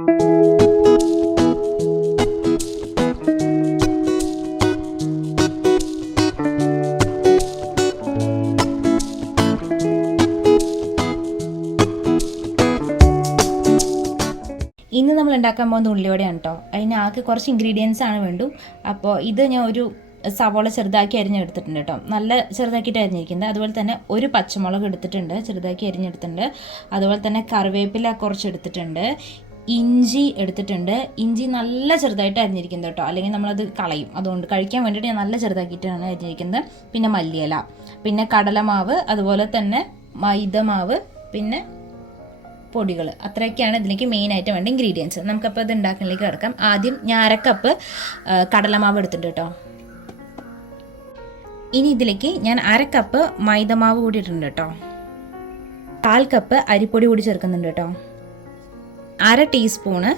ഇന്ന് നമ്മൾ ഉണ്ടാക്കാൻ പോകുന്ന ഉള്ളിവടയാണ് കേട്ടോ. അതിനാകെ കുറച്ച് ഇൻഗ്രീഡിയൻസ് ആണ് വേണ്ടു. അപ്പോൾ ഇത് ഞാൻ ഒരു സവോള ചെറുതാക്കി അരിഞ്ഞെടുത്തിട്ടുണ്ട് കേട്ടോ, നല്ല ചെറുതാക്കിയിട്ട് അരിഞ്ഞിരിക്കുന്നത്. അതുപോലെ തന്നെ ഒരു പച്ചമുളക് എടുത്തിട്ടുണ്ട്, ചെറുതാക്കി അരിഞ്ഞെടുത്തിട്ടുണ്ട്. അതുപോലെ തന്നെ കറിവേപ്പില കുറച്ച് എടുത്തിട്ടുണ്ട്, ഇഞ്ചി എടുത്തിട്ടുണ്ട്. ഇഞ്ചി നല്ല ചെറുതായിട്ട് അരിഞ്ഞിരിക്കുന്നത് കേട്ടോ, അല്ലെങ്കിൽ നമ്മളത് കളയും. അതുകൊണ്ട് കഴിക്കാൻ വേണ്ടിയിട്ട് ഞാൻ നല്ല ചെറുതാക്കിയിട്ടാണ് അരിഞ്ഞിരിക്കുന്നത്. പിന്നെ മല്ലിയില, പിന്നെ കടലമാവ്, അതുപോലെ തന്നെ മൈദമാവ്, പിന്നെ പൊടികൾ. അത്രയൊക്കെയാണ് ഇതിലേക്ക് മെയിനായിട്ട് വേണ്ട ഇൻഗ്രീഡിയൻസ്. നമുക്കപ്പോൾ ഇത് ഉണ്ടാക്കുന്നതിലേക്ക് കിടക്കാം. ആദ്യം ഞാൻ 1/2 കപ്പ് കടലമാവ് എടുത്തിട്ടുണ്ട് കേട്ടോ. ഇനി ഇതിലേക്ക് ഞാൻ 1/2 കപ്പ് മൈദമാവ് കൂടി ഇട്ടിട്ടുണ്ട് കേട്ടോ. 1/4 കപ്പ് അരിപ്പൊടി കൂടി ചേർക്കുന്നുണ്ട് കേട്ടോ. 1/2 ടീസ്പൂണ്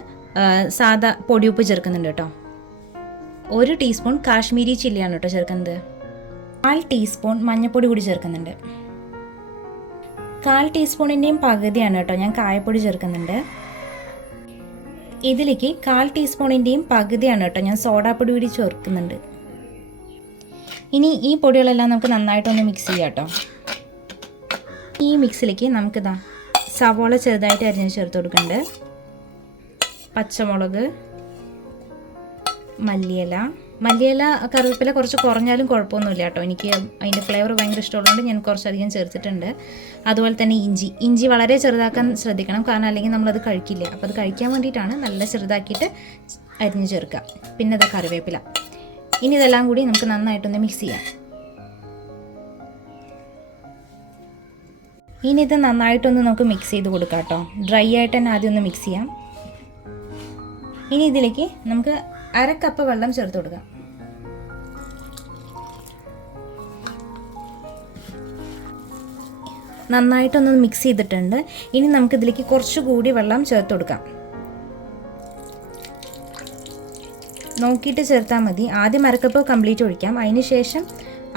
സാദാ പൊടിയുപ്പ് ചേർക്കുന്നുണ്ട് കേട്ടോ. 1 ടീസ്പൂൺ കാശ്മീരി ചില്ലിയാണ് കേട്ടോ ചേർക്കുന്നത്. 1/4 ടീസ്പൂൺ മഞ്ഞൾപ്പൊടി കൂടി ചേർക്കുന്നുണ്ട്. 1/4 ടീസ്പൂണിൻ്റെയും പകുതിയാണ് കേട്ടോ ഞാൻ കായപ്പൊടി ചേർക്കുന്നുണ്ട്. ഇതിലേക്ക് 1/4 ടീസ്പൂണിൻ്റെയും പകുതിയാണ് കേട്ടോ ഞാൻ സോഡാപ്പൊടി കൂടി ചേർക്കുന്നുണ്ട്. ഇനി ഈ പൊടികളെല്ലാം നമുക്ക് നന്നായിട്ടൊന്ന് മിക്സ് ചെയ്യാം കേട്ടോ. ഈ മിക്സിലേക്ക് നമുക്കിതാ സവോള ചെറുതായിട്ട് അരിഞ്ഞ് ചേർത്ത് കൊടുക്കുന്നുണ്ട്, പച്ചമുളക്, മല്ലിയില, കറിവേപ്പില കുറച്ച് കുറഞ്ഞാലും കുഴപ്പമൊന്നുമില്ല കേട്ടോ. എനിക്ക് അതിൻ്റെ ഫ്ലേവർ ഭയങ്കര ഇഷ്ടമുള്ളതുകൊണ്ട് ഞാൻ കുറച്ചധികം ചേർത്തിട്ടുണ്ട്. അതുപോലെ തന്നെ ഇഞ്ചി വളരെ ചെറുതാക്കാൻ ശ്രദ്ധിക്കണം, കാരണം അല്ലെങ്കിൽ നമ്മളത് കഴിക്കില്ല. അപ്പോൾ അത് കഴിക്കാൻ വേണ്ടിയിട്ടാണ് നല്ല ചെറുതാക്കിയിട്ട് അരിഞ്ഞ് ചേർക്കുക. പിന്നെ അത് കറിവേപ്പില. ഇനി ഇതെല്ലാം കൂടി നമുക്ക് നന്നായിട്ടൊന്ന് മിക്സ് ചെയ്യാം. ഇനി ഇത് നന്നായിട്ടൊന്ന് നമുക്ക് മിക്സ് ചെയ്ത് കൊടുക്കാം കേട്ടോ. ഡ്രൈ ആയിട്ട് തന്നെ ആദ്യം ഒന്ന് മിക്സ് ചെയ്യാം. ഇനി ഇതിലേക്ക് നമുക്ക് 1/2 കപ്പ് വെള്ളം ചേർത്ത് കൊടുക്കാം. നന്നായിട്ടൊന്ന് മിക്സ് ചെയ്തിട്ടുണ്ട്. ഇനി നമുക്കിതിലേക്ക് കുറച്ചുകൂടി വെള്ളം ചേർത്ത് കൊടുക്കാം. നോക്കിയിട്ട് ചേർത്താൽ മതി. ആദ്യം 1/2 കപ്പ് കംപ്ലീറ്റ് ഒഴിക്കാം, അതിന് ശേഷം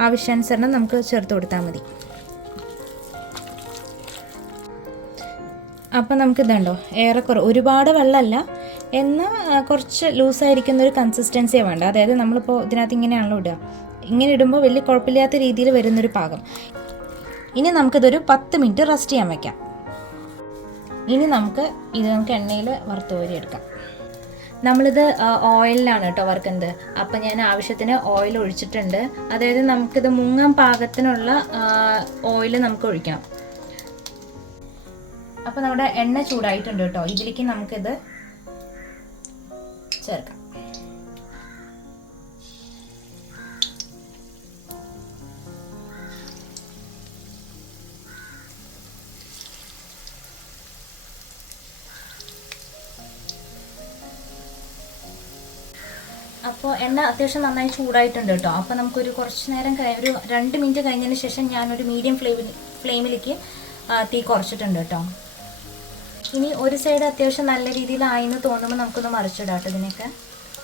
ആവശ്യാനുസരണം നമുക്ക് ചേർത്ത് കൊടുത്താൽ മതി. അപ്പം നമുക്കിതുണ്ടോ, ഏറെക്കുറെ ഒരുപാട് വെള്ളമല്ല, എന്നാൽ കുറച്ച് ലൂസായിരിക്കുന്ന ഒരു കൺസിസ്റ്റൻസിയാണ് വേണ്ട. അതായത് നമ്മളിപ്പോൾ ഇതിനകത്ത് ഇങ്ങനെയാണല്ലോ ഇടുക, ഇങ്ങനെ ഇടുമ്പോൾ വലിയ കുഴപ്പമില്ലാത്ത രീതിയിൽ വരുന്നൊരു പാകം. ഇനി നമുക്കിതൊരു 10 മിനിറ്റ് റെസ്റ്റ് ചെയ്യാൻ വയ്ക്കാം. ഇനി നമുക്ക് എണ്ണയിൽ വറുത്ത് കോരി എടുക്കാം. നമ്മളിത് ഓയിലിലാണ് കേട്ടോ വറുക്കുന്നത്. അപ്പം ഞാൻ ആവശ്യത്തിന് ഓയിൽ ഒഴിച്ചിട്ടുണ്ട്. അതായത് നമുക്കിത് മുങ്ങാൻ പാകത്തിനുള്ള ഓയിൽ നമുക്ക് ഒഴിക്കണം. അപ്പോൾ നമ്മുടെ എണ്ണ ചൂടായിട്ടുണ്ട് കേട്ടോ. ഇതിലേക്ക് നമുക്കിത് ചേർക്കാം. അപ്പോൾ എണ്ണ അത്യാവശ്യം നന്നായി ചൂടായിട്ടുണ്ട് കേട്ടോ. അപ്പോൾ നമുക്കൊരു കുറച്ച് നേരം ഒരു 2 മിനിറ്റ് കഴിഞ്ഞതിന് ശേഷം ഞാനൊരു മീഡിയം ഫ്ലെയിമിലേക്ക് തീ കുറച്ചിട്ടുണ്ട് കേട്ടോ. ഇനി ഒരു സൈഡ് അത്യാവശ്യം നല്ല രീതിയിലായെന്ന് തോന്നുമ്പോൾ നമുക്കൊന്ന് മറിച്ചിടാം കേട്ടോ. ഇതിനൊക്കെ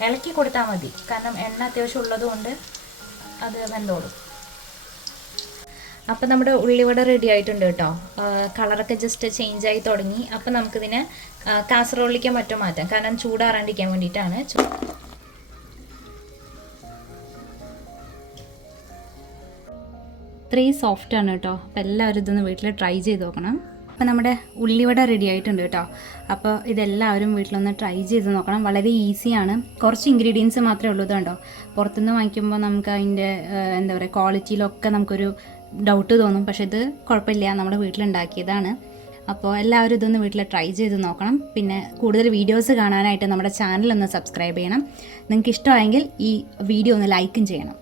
ഇളക്കി കൊടുത്താൽ മതി, കാരണം എണ്ണ അത്യാവശ്യം ഉള്ളത് കൊണ്ട് അത് വെന്തോളും. അപ്പം നമ്മുടെ ഉള്ളിവട റെഡി ആയിട്ടുണ്ട് കേട്ടോ. കളറൊക്കെ ജസ്റ്റ് ചേഞ്ച് ആയി തുടങ്ങി. അപ്പം നമുക്കിതിനെ കാസറോളിലേക്ക് മറ്റോ മാറ്റാം, കാരണം ചൂടാറാണ്ടിരിക്കാൻ വേണ്ടിയിട്ടാണ്. ഇത്രയും സോഫ്റ്റാണ് കേട്ടോ. അപ്പോൾ എല്ലാവരും ഇതൊന്ന് വീട്ടിൽ ട്രൈ ചെയ്ത് നോക്കണം. അപ്പോൾ നമ്മുടെ ഉള്ളിവട റെഡി ആയിട്ടുണ്ട് കേട്ടോ. അപ്പോൾ ഇതെല്ലാവരും വീട്ടിലൊന്ന് ട്രൈ ചെയ്ത് നോക്കണം. വളരെ ഈസിയാണ്, കുറച്ച് ഇൻഗ്രീഡിയൻസ് മാത്രമേ ഉള്ളൂ. ഇതുണ്ടോ, പുറത്തുനിന്ന് വാങ്ങിക്കുമ്പോൾ നമുക്ക് അതിൻ്റെ എന്താ പറയുക, ക്വാളിറ്റിയിലൊക്കെ നമുക്കൊരു ഡൗട്ട് തോന്നും. പക്ഷേ ഇത് കുഴപ്പമില്ല, നമ്മുടെ വീട്ടിലുണ്ടാക്കിയതാണ്. അപ്പോൾ എല്ലാവരും ഇതൊന്ന് വീട്ടിൽ ട്രൈ ചെയ്ത് നോക്കണം. പിന്നെ കൂടുതൽ വീഡിയോസ് കാണാനായിട്ട് നമ്മുടെ ചാനലൊന്ന് സബ്സ്ക്രൈബ് ചെയ്യണം. നിങ്ങൾക്ക് ഇഷ്ടമായെങ്കിൽ ഈ വീഡിയോ ഒന്ന് ലൈക്കും ചെയ്യണം.